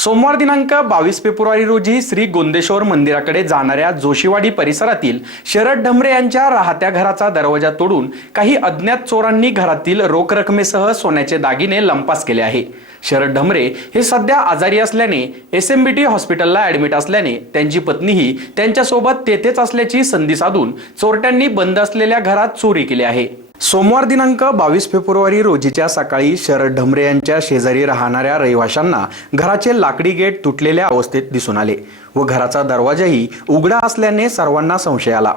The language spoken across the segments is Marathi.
सोमवार दिनांक बावीस फेब्रुवारी रोजी श्री गोंदेश्वर मंदिराकडे जाणाऱ्या जोशीवाडी परिसरातील शरद ढमरे यांच्या राहत्या घराचा दरवाजा तोडून काही अज्ञात चोरांनी घरातील रोख रकमेसह सोन्याचे दागिने लंपास केले आहे. शरद ढमरे हे सध्या आजारी असल्याने एस एम बी टी हॉस्पिटलला ऍडमिट असल्याने त्यांची पत्नीही त्यांच्यासोबत तेथेच असल्याची संधी साधून चोरट्यांनी बंद असलेल्या घरात चोरी केली आहे. सोमवार दिनांक बावीस फेब्रुवारी रोजीच्या सकाळी शरद ढमरे यांच्या शेजारी राहणाऱ्या रहिवाशांना घराचे लाकडी गेट तुटलेल्या अवस्थेत दिसून आले व घराचा दरवाजाही उघडा असल्याने सर्वांना संशय आला.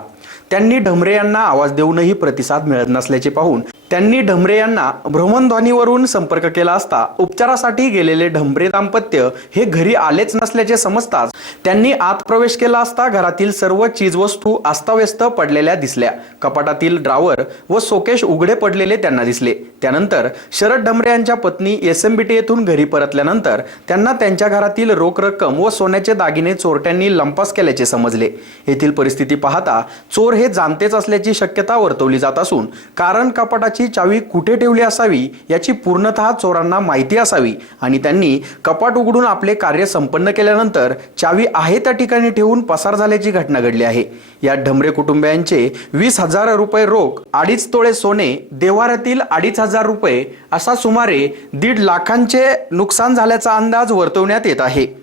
त्यांनी ढमरे यांना आवाज देऊनही प्रतिसाद मिळत नसल्याचे पाहून त्यांनी ढमरे यांना भ्रमणध्वनीवरून संपर्क केला असता उपचारासाठी गेलेले ढमरे दाम्पत्य हे घरी आलेच नसल्याचे समजताच त्यांनी आत प्रवेश केला असता घरातील सर्व चीजवस्तू अस्ताव्यस्त पडलेल्या दिसल्या. कपाटातील ड्रावर व सोकेश उघडे पडलेले त्यांना दिसले. त्यानंतर शरद ढमरे यांच्या पत्नी एस एम बी टी येथून घरी परतल्यानंतर त्यांना त्यांच्या घरातील रोख रक्कम व सोन्याचे दागिने चोरट्यांनी लंपास केल्याचे समजले. येथील परिस्थिती पाहता चोर चोर हे जाणतेच असल्याची शक्यता वर्तवली जात असून कारण कपाटाची चावी कुठे ठेवली असावी याची पूर्णतः चोरांना माहिती असावी आणि त्यांनी कपाट उघडून आपले कार्य संपन्न केल्यानंतर चावी आहे त्या ठिकाणी ठेवून पसार झाल्याची घटना घडली आहे. या ढमरे कुटुंबियांचे वीस हजार रुपये रोख अडीच तोळे सोने देवाऱ्यातील अडीच हजार रुपये असा सुमारे दीड लाखांचे नुकसान झाल्याचा अंदाज वर्तवण्यात येत आहे.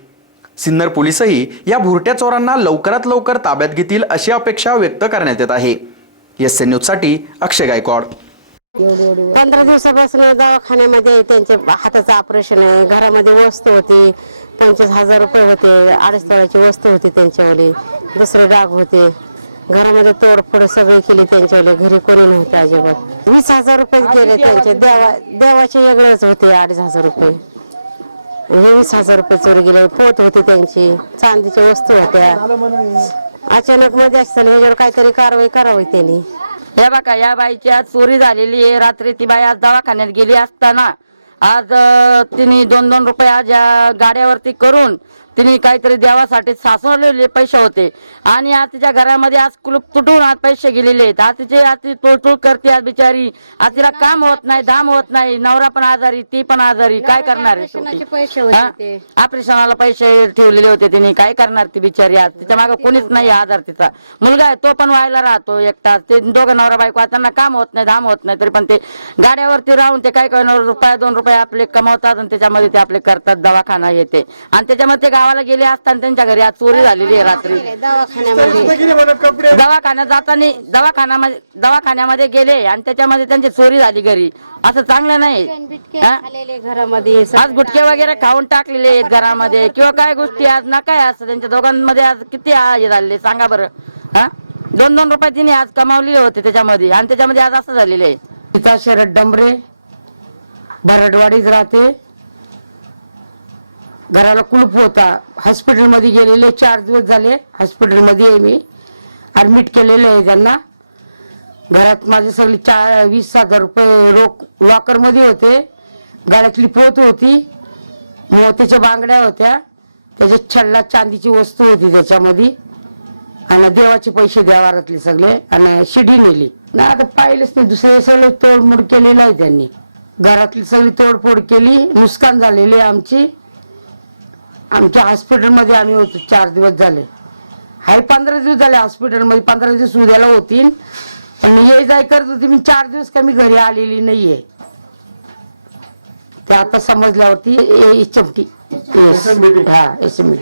सिन्नर पोलीसही या भुरट्या चोरांना लवकरात लवकर ताब्यात घेतील अशी अपेक्षा व्यक्त करण्यात येत आहे. एस एन न्यूजसाठी अक्षय गायकवाड. पंधरा दिवसापासून दवाखान्यामध्ये त्यांचे त्यांच्या हाताचं ऑपरेशन आहे घरामध्ये वस्तू होती पंचवीस हजार रुपये होते अडीच तोळ्याची वस्तू होती त्यांच्यावाली दुसरे डाग होते. घरामध्ये तोडफोड सगळी केली त्यांच्यावाली घरी कोणी नव्हते अजिबात. वीस हजार रुपये गेले त्यांचे देवा देवाचे वेगळेच होते अडीच हजार रुपये. हे वीस हजार रुपये चोरी गेले पोत होती त्यांची चांदीच्या वस्तू होत्या. अचानक मध्ये असताना ह्याच्यावर काहीतरी कारवाई करावी त्यांनी. हे बघा या बाईची आज चोरी झालेली आहे. रात्री ती बाई आज दवाखान्यात गेली असताना आज तिने दोन दोन रुपये आज या गाड्यावरती करून तिने काहीतरी देवासाठी साचवलेले पैसे होते. आणि आज तिच्या घरामध्ये आज कुलूप तुटून आज पैसे गेलेले आहेत. आज तिचे आज ती तुळतुळ करते आज बिचारी. आज तिला काम होत नाही धाम होत नाही. नवरा पण आजारी ती पण आजारी. काय करणार आहे. ऑपरेशनाला पैसे ठेवलेले होते तिने. काय करणार ती बिचारी आज? तिच्यामागे कोणीच नाही आजार तिचा. मुलगा आहे तो पण व्हायला राहतो एकटा. ते दोघं नवरा बायको त्यांना काम होत नाही धाम होत नाही तरी पण ते गाड्यावरती राहून ते काय काय रुपया दोन रुपये आपले कमवतात आणि त्याच्यामध्ये ते आपले करतात दवाखाना येते. आणि त्याच्यामध्ये ते गावाला गेले असताना त्यांच्या घरी आज चोरी झालेली आहे रात्री. दवाखान्यामध्ये दवाखान्यात जाताना दवाखान्यामध्ये दवाखान्यामध्ये गेले आणि त्याच्यामध्ये त्यांची चोरी झाली घरी. असं चांगलं नाही? आलेले घरामध्ये आज गुटखे वगैरे खाऊन टाकलेले आहेत घरामध्ये. किंवा काय गोष्टी आज ना काय असं. त्यांच्या दोघांमध्ये आज किती हे झालेले सांगा बरं. हा? दोन दोन रुपये तिने आज कमावलेले होते त्याच्यामध्ये. आणि त्याच्यामध्ये आज असं झालेलं आहे. सीता शरद डंबरे भरडवाडीत राहते. घराला कुलूप होता. हॉस्पिटलमध्ये गेलेले चार दिवस झाले. हॉस्पिटलमध्ये आहे मी. ॲडमिट केलेलं आहे त्यांना. घरात माझे सगळे चार वीस हजार रुपये रोख लॉकरमध्ये होते. गळ्यातली पोत होती. मोत्याच्या बांगड्या होत्या. त्याच्यात छल्ला चांदीची वस्तू होती त्याच्यामध्ये. आणि देवाचे पैसे देवारातले सगळे. आणि शिडी नेली. ना आता पाहिलंच नाही. दुसरे सगळं तोडमोड केलेलं आहे त्यांनी. घरातली सगळी तोडफोड केली नुकसान झालेली आहे आमची. आमच्या हॉस्पिटलमध्ये आम्ही होतो चार दिवस झाले. हाय पंधरा दिवस झाले हॉस्पिटलमध्ये पंधरा दिवस उद्याला होतील पण ये जाय करत होती मी चार दिवस कमी घरी आलेली नाहीये. ते आता समजल्यावरती चमटी येस हा एस एम